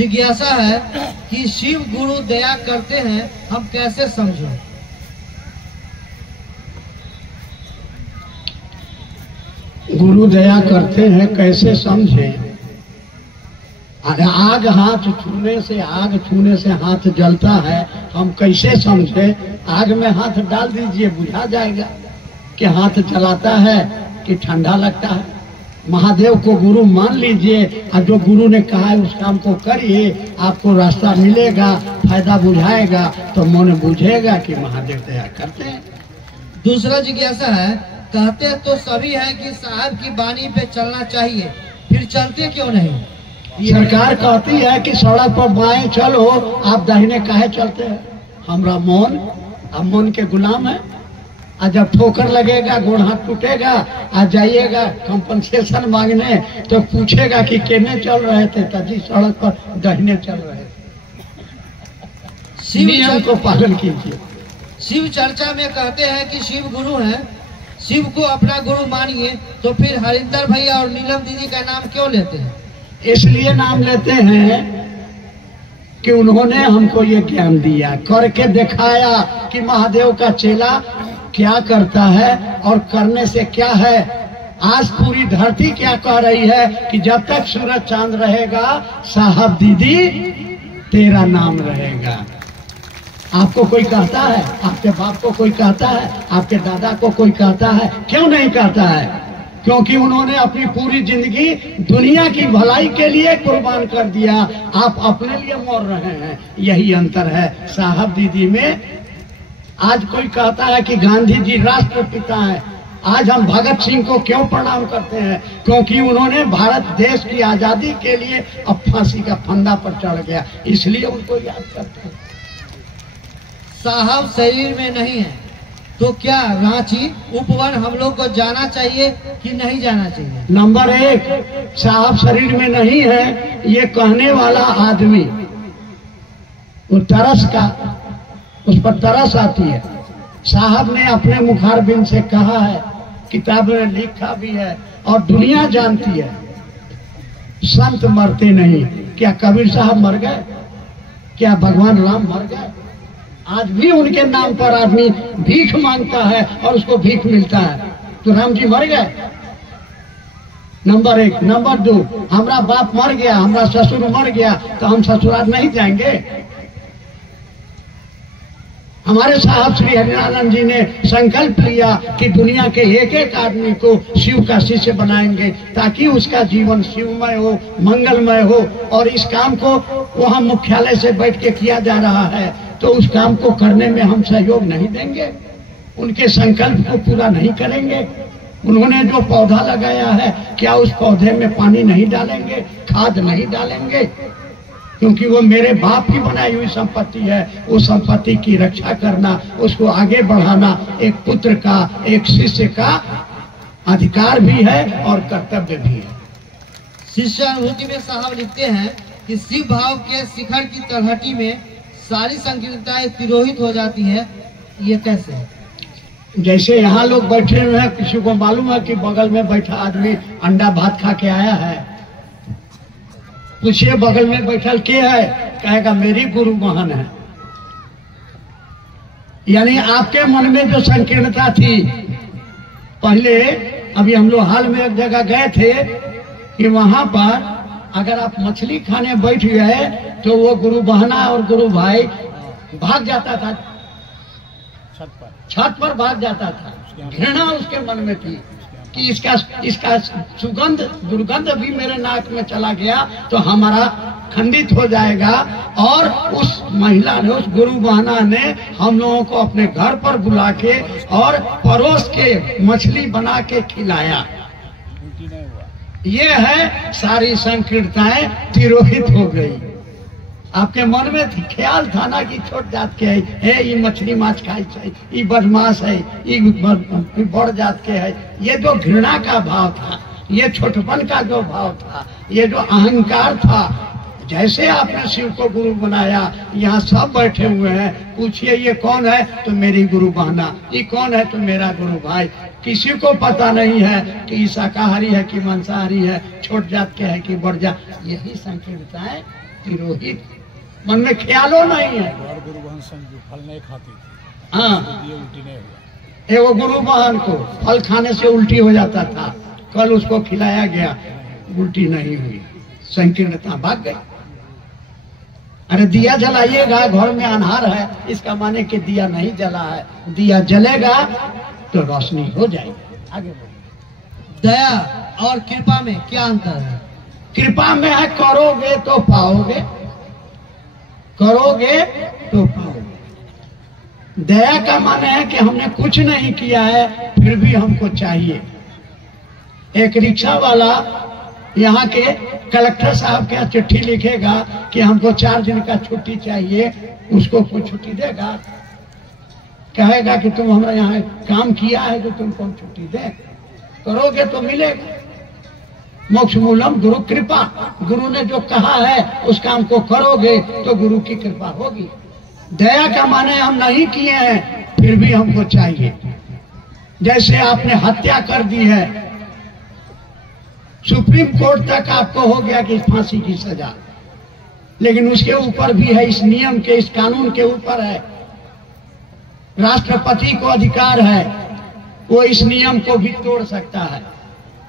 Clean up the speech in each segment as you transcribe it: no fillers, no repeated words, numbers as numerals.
जिज्ञासा है कि शिव गुरु दया करते हैं, हम कैसे समझें? गुरु दया करते हैं कैसे समझें? आग छूने से हाथ जलता है, हम कैसे समझे? आग में हाथ डाल दीजिए, बुझा जाएगा कि हाथ जलाता है कि ठंडा लगता है। महादेव को गुरु मान लीजिए और जो गुरु ने कहा है उस काम को करिए, आपको रास्ता मिलेगा, फायदा बुझाएगा तो मन बुझेगा कि महादेव दया करते हैं। दूसरा जिज्ञासा है, कहते तो सभी हैं कि साहब की बानी पे चलना चाहिए, फिर चलते क्यों नहीं? सरकार कहती है कि सड़क पर बाएं चलो, आप दाहिने काहे चलते हैं? हमरा मन, आप मन के गुलाम है। और जब ठोकर लगेगा, गोड़ हाथ टूटेगा, आ जाइएगा कंपनसेशन मांगने तो पूछेगा कि केने चल रहे थे? तभी सड़क पर दाहिने चल रहे थे। नियम को पालन कीजिए। शिव चर्चा में कहते हैं कि शिव गुरु हैं, शिव को अपना गुरु मानिए, तो फिर हरिंदर भैया और नीलम दीदी का नाम क्यों लेते हैं? इसलिए नाम लेते हैं कि उन्होंने हमको ये ज्ञान दिया, करके दिखाया कि महादेव का चेला क्या करता है और करने से क्या है। आज पूरी धरती क्या कह रही है कि जब तक सूरज चांद रहेगा साहब दीदी तेरा नाम रहेगा। आपको कोई कहता है? आपके बाप को कोई कहता है? आपके दादा को कोई कहता है? क्यों नहीं कहता है? क्योंकि उन्होंने अपनी पूरी जिंदगी दुनिया की भलाई के लिए कुर्बान कर दिया। आप अपने लिए मर रहे हैं, यही अंतर है साहब दीदी में। आज कोई कहता है कि गांधी जी राष्ट्रपिता हैं। आज हम भगत सिंह को क्यों प्रणाम करते हैं? क्योंकि उन्होंने भारत देश की आजादी के लिए अब फांसी का फंदा पर चढ़ गया, इसलिए उनको याद करते हैं। साहब शरीर में नहीं है तो क्या रांची उपवन हम लोग को जाना चाहिए कि नहीं जाना चाहिए? नंबर 1, साहब शरीर में नहीं है ये कहने वाला आदमी, वो तरस का, उस पर तरस आती है। साहब ने अपने मुखारबिन से कहा है, किताब में लिखा भी है और दुनिया जानती है, संत मरते नहीं। क्या कबीर साहब मर गए? क्या भगवान राम मर गए? आज भी उनके नाम पर आदमी भीख मांगता है और उसको भीख मिलता है, तो राम जी मर गए? नंबर 1। नंबर 2, हमारा बाप मर गया, हमारा ससुर मर गया तो हम ससुराल नहीं जाएंगे? हमारे साहब श्री हरिनारायण जी ने संकल्प लिया कि दुनिया के एक एक आदमी को शिव का शिष्य बनाएंगे ताकि उसका जीवन शिवमय हो, मंगलमय हो। और इस काम को वहां मुख्यालय से बैठ के किया जा रहा है, तो उस काम को करने में हम सहयोग नहीं देंगे, उनके संकल्प को पूरा नहीं करेंगे। उन्होंने जो पौधा लगाया है, क्या उस पौधे में पानी नहीं डालेंगे, खाद नहीं डालेंगे? क्योंकि वो मेरे बाप की बनाई हुई संपत्ति है। उस संपत्ति की रक्षा करना, उसको आगे बढ़ाना एक पुत्र का, एक शिष्य का अधिकार भी है और कर्तव्य भी है। शिष्य अनुभूति में साहब लिखते हैं कि शिव भाव के शिखर की तलहटी में सारी संकीर्णताएं तिरोहित हो जाती है। ये कैसे? जैसे यहाँ लोग बैठे हुए हैं, किसी को मालूम है कि बगल में बैठा आदमी अंडा भात खा के आया है, पूछिए बगल में बैठल के है, कहेगा मेरी गुरु महान है। यानी आपके मन में जो संकीर्णता थी पहले, अभी हम लोग हाल में एक जगह गए थे कि वहां पर अगर आप मछली खाने बैठ गए तो वो गुरु बहना और गुरु भाई भाग जाता था, छत पर भाग जाता था। घृणा उसके मन में थी कि इसका सुगंध दुर्गंध भी मेरे नाक में चला गया तो हमारा खंडित हो जाएगा। और उस महिला ने, उस गुरु बहना ने हम लोगों को अपने घर पर बुला के और परोस के मछली बना के खिलाया। ये है सारी संकीर्णताएं तिरोहित हो गई। आपके मन में ख्याल था ना कि छोट जात के है, ये मछली माछ खाई है, ये बदमाश है, ये बड़ जात के है। ये जो घृणा का भाव था, ये छोटपन का जो भाव था, ये जो अहंकार था, जैसे आपने शिव को गुरु बनाया, यहाँ सब बैठे हुए हैं, पूछिए ये कौन है तो मेरी गुरु बहना, ये कौन है तो मेरा गुरु भाई। किसी को पता नहीं है कि ये शाकाहारी है कि मांसाहारी है, छोट जात के है कि बड़ जात। यही संकीर्णताएं तिरोहित, मन में ख्यालो नहीं है। गुरु बहन संग जो फल नहीं खाती थी, हाँ, ये उल्टी नहीं हुआ। एगो गुरु बहन को फल खाने से उल्टी हो जाता था, कल उसको खिलाया गया, उल्टी नहीं हुई, संकीर्णता भाग गई। अरे दिया जलाइएगा, घर में अंधार है, इसका माने कि दिया नहीं जला है, दिया जलेगा तो रोशनी हो जाएगी। आगे बढ़िए। दया और कृपा में क्या अंतर है? कृपा में है करोगे तो पाओगे, करोगे तो पाओगे। दया का माने है कि हमने कुछ नहीं किया है फिर भी हमको चाहिए। एक रिक्शा वाला यहाँ के कलेक्टर साहब के चिट्ठी लिखेगा कि हमको 4 दिन का छुट्टी चाहिए, उसको कोई छुट्टी देगा? कहेगा कि तुम हमारे यहाँ काम किया है तो तुमको हम छुट्टी दे, करोगे तो मिलेगा। मोक्ष मूलम गुरु कृपा, गुरु ने जो कहा है उस काम को करोगे तो गुरु की कृपा होगी। दया का माने हम नहीं किए हैं फिर भी हमको चाहिए। जैसे आपने हत्या कर दी है, सुप्रीम कोर्ट तक आपको हो गया कि फांसी की सजा, लेकिन उसके ऊपर भी है, इस नियम के, इस कानून के ऊपर है, राष्ट्रपति को अधिकार है, वो इस नियम को भी तोड़ सकता है।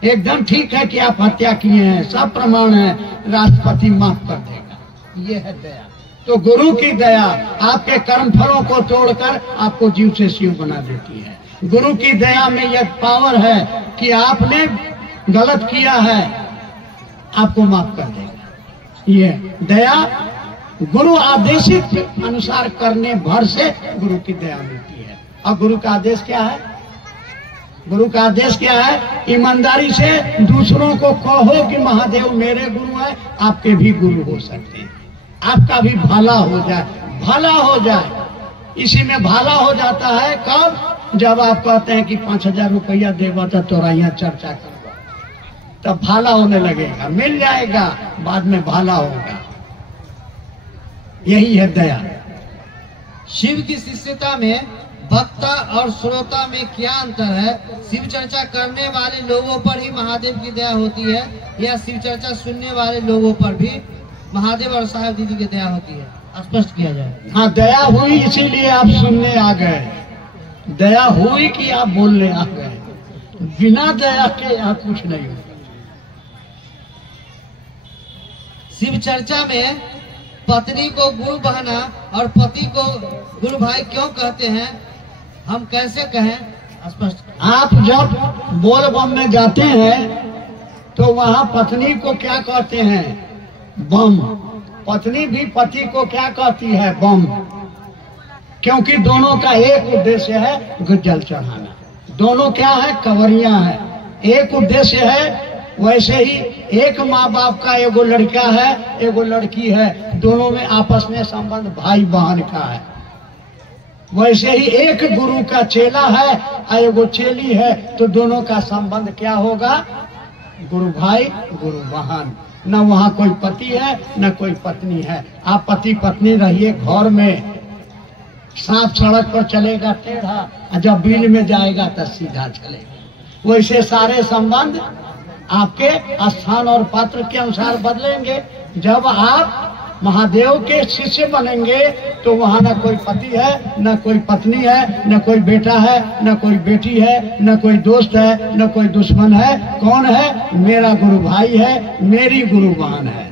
एकदम ठीक है कि आप हत्या किए हैं, सब प्रमाण है, राष्ट्रपति माफ कर देगा। ये है दया। तो गुरु की दया आपके कर्मफलों को तोड़कर आपको जीव से शिव बना देती है। गुरु की दया में यह पावर है कि आपने गलत किया है, आपको माफ कर देगा। ये दया गुरु आदेशित अनुसार करने भर से गुरु की दया मिलती है। और गुरु का आदेश क्या है? गुरु का आदेश क्या है? ईमानदारी से दूसरों को कहो कि महादेव मेरे गुरु है, आपके भी गुरु हो सकते हैं, आपका भी भला हो जाए, भला हो जाए। इसी में भला हो जाता है कब? जब आप कहते हैं कि 5000 रुपया देवा तो तोरा यहाँ चर्चा करवा, तब भला होने लगेगा, मिल जाएगा, बाद में भला होगा। यही है दया। शिव की शिष्यता में वक्ता और श्रोता में क्या अंतर है? शिव चर्चा करने वाले लोगों पर ही महादेव की दया होती है या शिव चर्चा सुनने वाले लोगों पर भी महादेव और साहेब दीदी की दया होती है? स्पष्ट किया जाए। हाँ, दया हुई इसीलिए आप सुनने आ गए, दया हुई कि आप बोलने आ गए। बिना दया के यहाँ कुछ नहीं होगा। शिव चर्चा में पत्नी को गुरु बहना और पति को गुरु भाई क्यों कहते हैं? हम कैसे कहें? स्पष्ट। आप जब बोल बम में जाते हैं तो वहाँ पत्नी को क्या कहते हैं? बम। पत्नी भी पति को क्या कहती है? बम। क्योंकि दोनों का एक उद्देश्य है जल चढ़ाना। दोनों क्या है? कंवरियां है, एक उद्देश्य है। वैसे ही एक माँ बाप का एगो लड़का है, एगो लड़की है, दोनों में आपस में संबंध भाई बहन का है। वैसे ही एक गुरु का चेला है और एगो चेली है, तो दोनों का संबंध क्या होगा? गुरु भाई गुरु बहन। न वहाँ कोई पति है न कोई पत्नी है। आप पति पत्नी रहिए घर में, सांप सड़क पर चलेगा टेढ़ा, और जब बिल में जाएगा तो सीधा चलेगा। वैसे सारे संबंध आपके स्थान और पात्र के अनुसार बदलेंगे। जब आप महादेव के शिष्य बनेंगे तो वहाँ न कोई पति है, न कोई पत्नी है, न कोई बेटा है, न कोई बेटी है, न कोई दोस्त है, न कोई दुश्मन है। कौन है? मेरा गुरु भाई है, मेरी गुरु बहन है।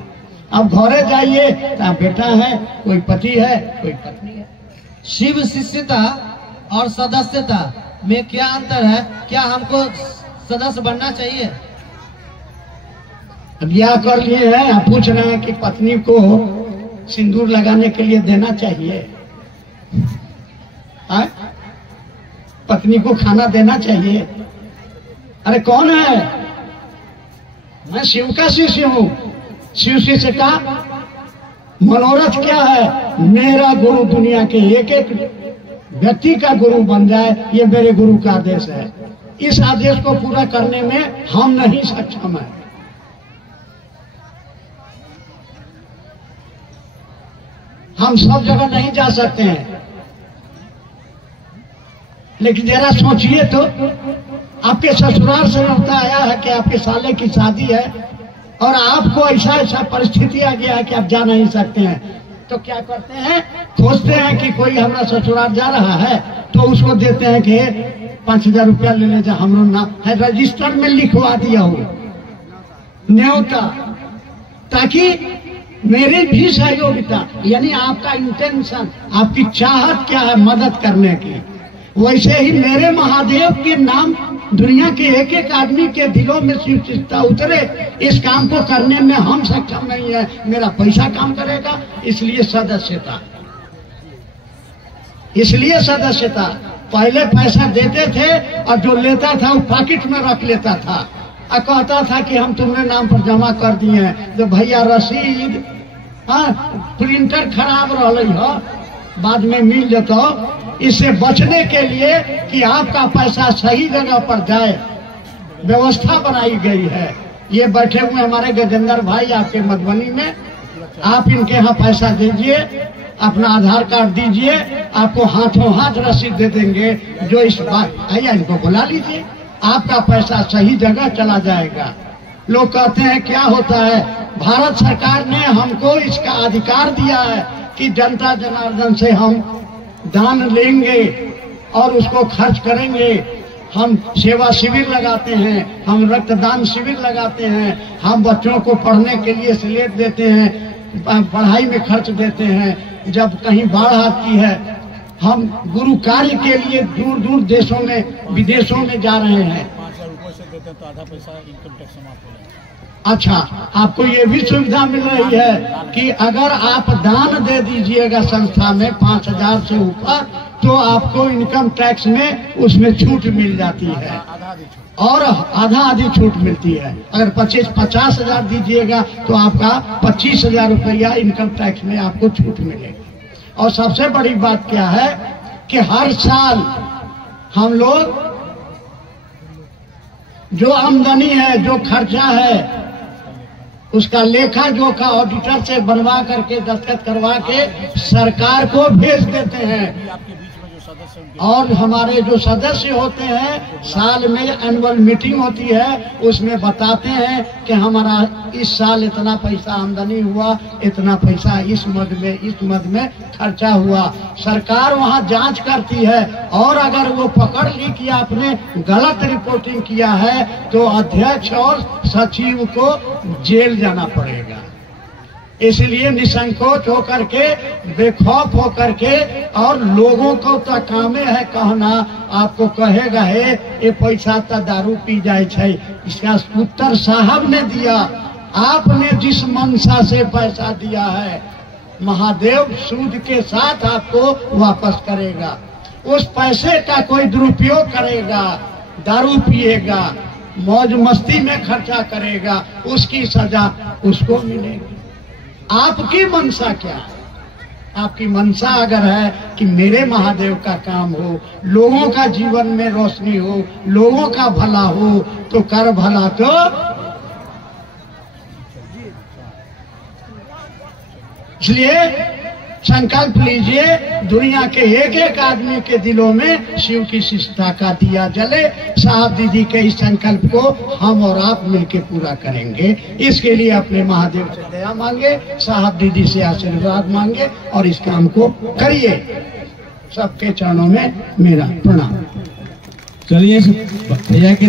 अब घरे जाइए तो बेटा है, कोई पति है, कोई पत्नी है। शिव शिष्यता और सदस्यता में क्या अंतर है? क्या हमको सदस्य बनना चाहिए? ब्याह कर लिए हैं, आप पूछ रहे हैं कि पत्नी को सिंदूर लगाने के लिए देना चाहिए, पत्नी को खाना देना चाहिए। अरे कौन है? मैं शिव का शिष्य हूँ। शिव शिष्य का मनोरथ क्या है? मेरा गुरु दुनिया के एक एक व्यक्ति का गुरु बन जाए, ये मेरे गुरु का आदेश है। इस आदेश को पूरा करने में हम नहीं सक्षम है। हम सब जगह नहीं जा सकते हैं, लेकिन जरा सोचिए तो, आपके ससुराल से होता आया है कि आपके साले की शादी है, और आपको ऐसा ऐसा परिस्थिति आ गया है कि आप जा नहीं सकते हैं, तो क्या करते हैं, खोजते हैं कि कोई हमारा ससुराल जा रहा है तो उसको देते हैं कि 5,000 रुपया ले ले जा, हमरो नाम है रजिस्टर में लिखवा दिया हो न्योता, ताकि मेरी भी सहयोगिता, यानी आपका इंटेंशन, आपकी चाहत क्या है मदद करने की, वैसे ही मेरे महादेव के नाम दुनिया के एक एक आदमी के दिलों में शिव चिंता उतरे। इस काम को करने में हम सक्षम नहीं है, मेरा पैसा काम करेगा, इसलिए सदस्यता, इसलिए सदस्यता। पहले पैसा देते थे और जो लेता था वो पॉकेट में रख लेता था और कहता था कि हम तुमने नाम पर जमा कर दिए हैं, तो भैया रसीद, हाँ प्रिंटर खराब रही हो, बाद में मिल जाता। इससे बचने के लिए कि आपका पैसा सही जगह पर जाए, व्यवस्था बनाई गई है। ये बैठे हुए हमारे गजेंद्र भाई आपके मधुबनी में, आप इनके यहाँ पैसा दीजिए, अपना आधार कार्ड दीजिए, आपको हाथों हाथ रसीद दे देंगे। जो इस बात आइए इनको बुला लीजिए, आपका पैसा सही जगह चला जाएगा। लोग कहते हैं क्या होता है, भारत सरकार ने हमको इसका अधिकार दिया है कि जनता जनार्दन से हम दान लेंगे और उसको खर्च करेंगे। हम सेवा शिविर लगाते हैं, हम रक्तदान शिविर लगाते हैं, हम बच्चों को पढ़ने के लिए स्लेट देते हैं, पढ़ाई में खर्च देते हैं। जब कहीं बाढ़ आती है, हम गुरु कार्य के लिए दूर दूर देशों में विदेशों में जा रहे हैं। 5,000 रुपये से देते हैं तो आधा पैसा इनकम टैक्स समाप्त हो जाएगा। अच्छा, आपको ये भी सुविधा मिल रही है कि अगर आप दान दे दीजिएगा संस्था में 5,000 से ऊपर, तो आपको इनकम टैक्स में उसमें छूट मिल जाती है और आधा आधी छूट मिलती है। अगर 50,000 दीजिएगा तो आपका 25,000 रुपया इनकम टैक्स में आपको छूट मिलेगी। और सबसे बड़ी बात क्या है कि हर साल हम लोग जो आमदनी है, जो खर्चा है, उसका लेखा जोखा ऑडिटर से बनवा करके दस्तखत करवा के सरकार को भेज देते हैं। आपके बीच में जो सदस्य उनके और हमारे जो सदस्य होते हैं, साल में एनुअल मीटिंग होती है, उसमें बताते हैं कि हमारा इस साल इतना पैसा आमदनी हुआ, इतना पैसा इस मद में खर्चा हुआ। सरकार वहां जांच करती है और अगर वो पकड़ ली कि आपने गलत रिपोर्टिंग किया है तो अध्यक्ष और सचिव को जेल जाना पड़ेगा। इसलिए निसंकोच होकर के, बेखौफ होकर के, और लोगों को तो कामे है कहना, आपको कहेगा है ये पैसा तो दारू पी जाए छै, इसका उत्तर साहब ने दिया। आपने जिस मंशा से पैसा दिया है, महादेव सूद के साथ आपको वापस करेगा। उस पैसे का कोई दुरुपयोग करेगा, दारू पिएगा, मौज मस्ती में खर्चा करेगा, उसकी सजा उसको मिलेगी। आपकी मनसा क्या है? आपकी मनसा अगर है कि मेरे महादेव का काम हो, लोगों का जीवन में रोशनी हो, लोगों का भला हो, तो कर भला। तो इसलिए संकल्प लीजिए, दुनिया के एक एक आदमी के दिलों में शिव की शिष्टता का दिया जले। साहब दीदी के इस संकल्प को हम और आप मिलकर पूरा करेंगे। इसके लिए अपने महादेव से दया मांगे, साहब दीदी से आशीर्वाद मांगे और इस काम को करिए। सबके चरणों में मेरा प्रणाम। चलिए भैया के